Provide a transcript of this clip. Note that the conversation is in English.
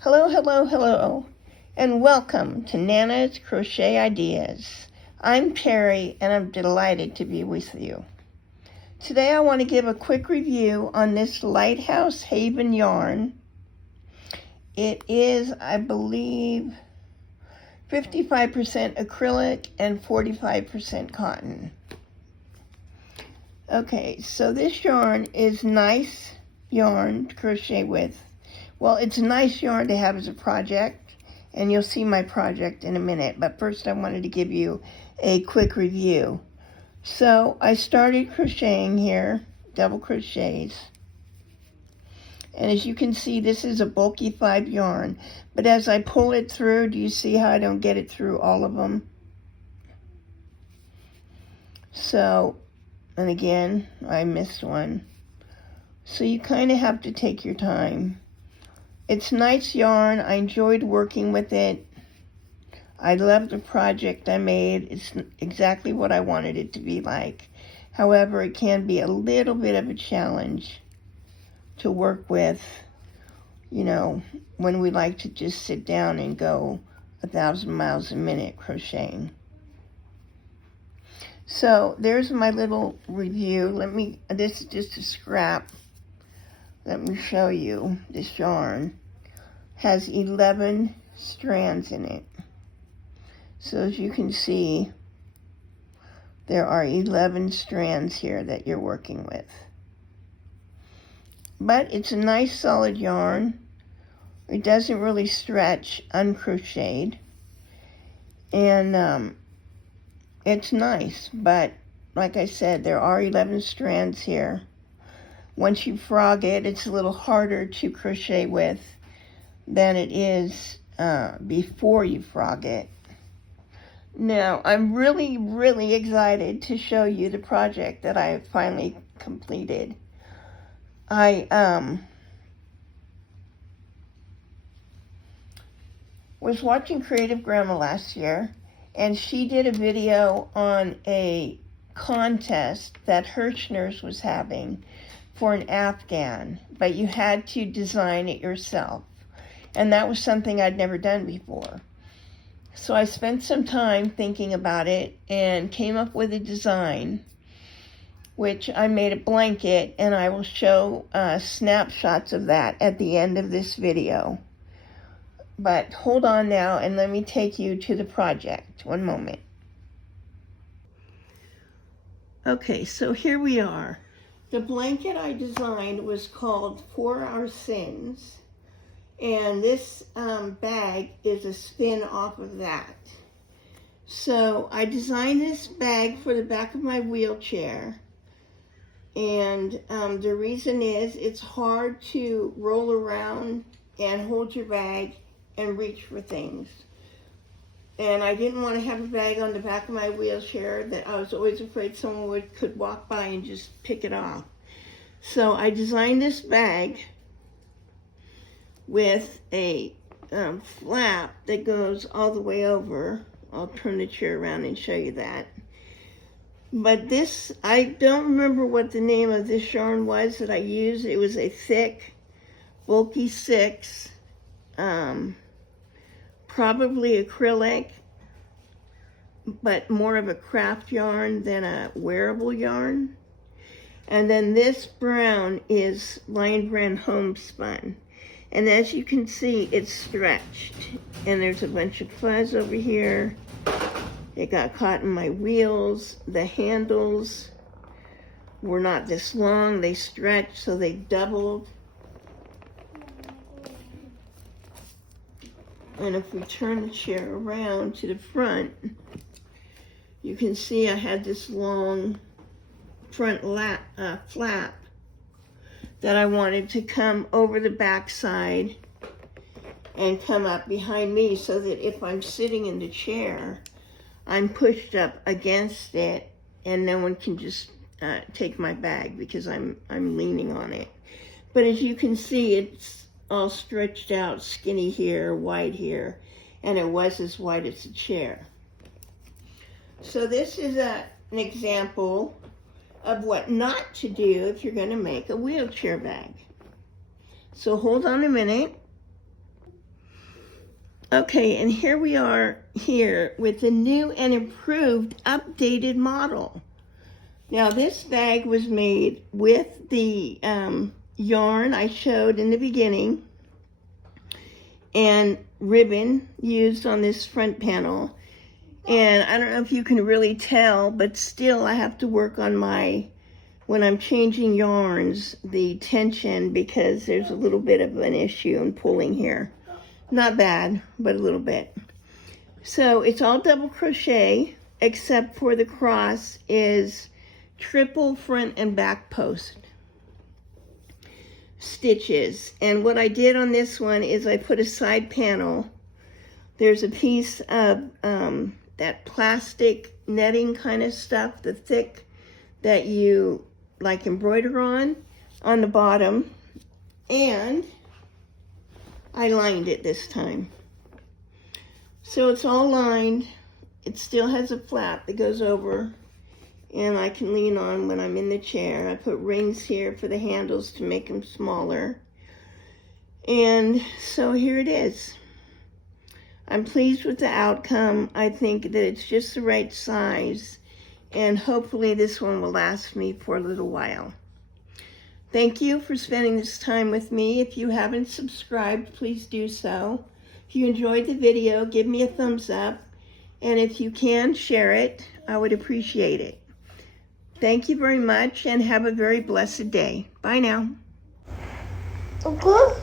Hello, hello, hello, and welcome to Nana's Crochet Ideas. I'm Terry, and I'm delighted to be with you. Today I want to give a quick review on this Lighthouse Haven yarn. It is, I believe, 55% acrylic and 45% cotton. Okay, so this yarn is nice yarn to crochet with. Well, it's a nice yarn to have as a project, and you'll see my project in a minute. But first I wanted to give you a quick review. So I started crocheting here, double crochets. And as you can see, this is a bulky 5 yarn. But as I pull it through, do you see how I don't get it through all of them? So, and again, I missed one. So you kind of have to take your time. It's nice yarn. I enjoyed working with it. I love the project I made. It's exactly what I wanted it to be like. However, it can be a little bit of a challenge to work with, you know, when we like to just sit down and go 1,000 miles a minute crocheting. So there's my little review. This is just a scrap. Let me show you. This yarn has 11 strands in it. So as you can see, there are 11 strands here that you're working with. But it's a nice solid yarn. It doesn't really stretch uncrocheted. And it's nice, but like I said, there are 11 strands here. Once you frog it, it's a little harder to crochet with than it is before you frog it. Now, I'm really, really excited to show you the project that I finally completed. I was watching Creative Grandma last year, and she did a video on a contest that Hirschner's was having for an Afghan, but you had to design it yourself. And that was something I'd never done before. So I spent some time thinking about it and came up with a design, which I made a blanket, and I will show snapshots of that at the end of this video. But hold on now and let me take you to the project. One moment. Okay, so here we are. The blanket I designed was called For Our Sins, and this bag is a spin off of that. So I designed this bag for the back of my wheelchair, and the reason is it's hard to roll around and hold your bag and reach for things. And I didn't want to have a bag on the back of my wheelchair that I was always afraid someone could walk by and just pick it off. So I designed this bag with a flap that goes all the way over. I'll turn the chair around and show you that. But this, I don't remember what the name of this yarn was that I used. It was a thick, bulky 6, probably acrylic, but more of a craft yarn than a wearable yarn. And then this brown is Lion Brand Homespun. And as you can see, it's stretched. And there's a bunch of fuzz over here. It got caught in my wheels. The handles were not this long. They stretched, so they doubled. And if we turn the chair around to the front, you can see I had this long front flap that I wanted to come over the back side and come up behind me so that if I'm sitting in the chair, I'm pushed up against it and no one can just take my bag because I'm leaning on it. But as you can see, it's all stretched out, skinny here, wide here, and it was as wide as a chair. So this is an example of what not to do if you're going to make a wheelchair bag. So hold on a minute. Okay, and here we are here with the new and improved updated model. Now this bag was made with the yarn I showed in the beginning and ribbon used on this front panel. And I don't know if you can really tell, but still I have to work on when I'm changing yarns, the tension, because there's a little bit of an issue in pulling here. Not bad, but a little bit. So it's all double crochet, except for the cross is triple front and back post stitches. And what I did on this one is I put a side panel. There's a piece of that plastic netting kind of stuff, the thick that you like embroider on the bottom, and I lined it this time. So it's all lined. It still has a flap that goes over and I can lean on when I'm in the chair. I put rings here for the handles to make them smaller. And so here it is. I'm pleased with the outcome. I think that it's just the right size, and hopefully this one will last me for a little while. Thank you for spending this time with me. If you haven't subscribed, please do so. If you enjoyed the video, give me a thumbs up. And if you can, share it. I would appreciate it. Thank you very much and have a very blessed day. Bye now. Okay.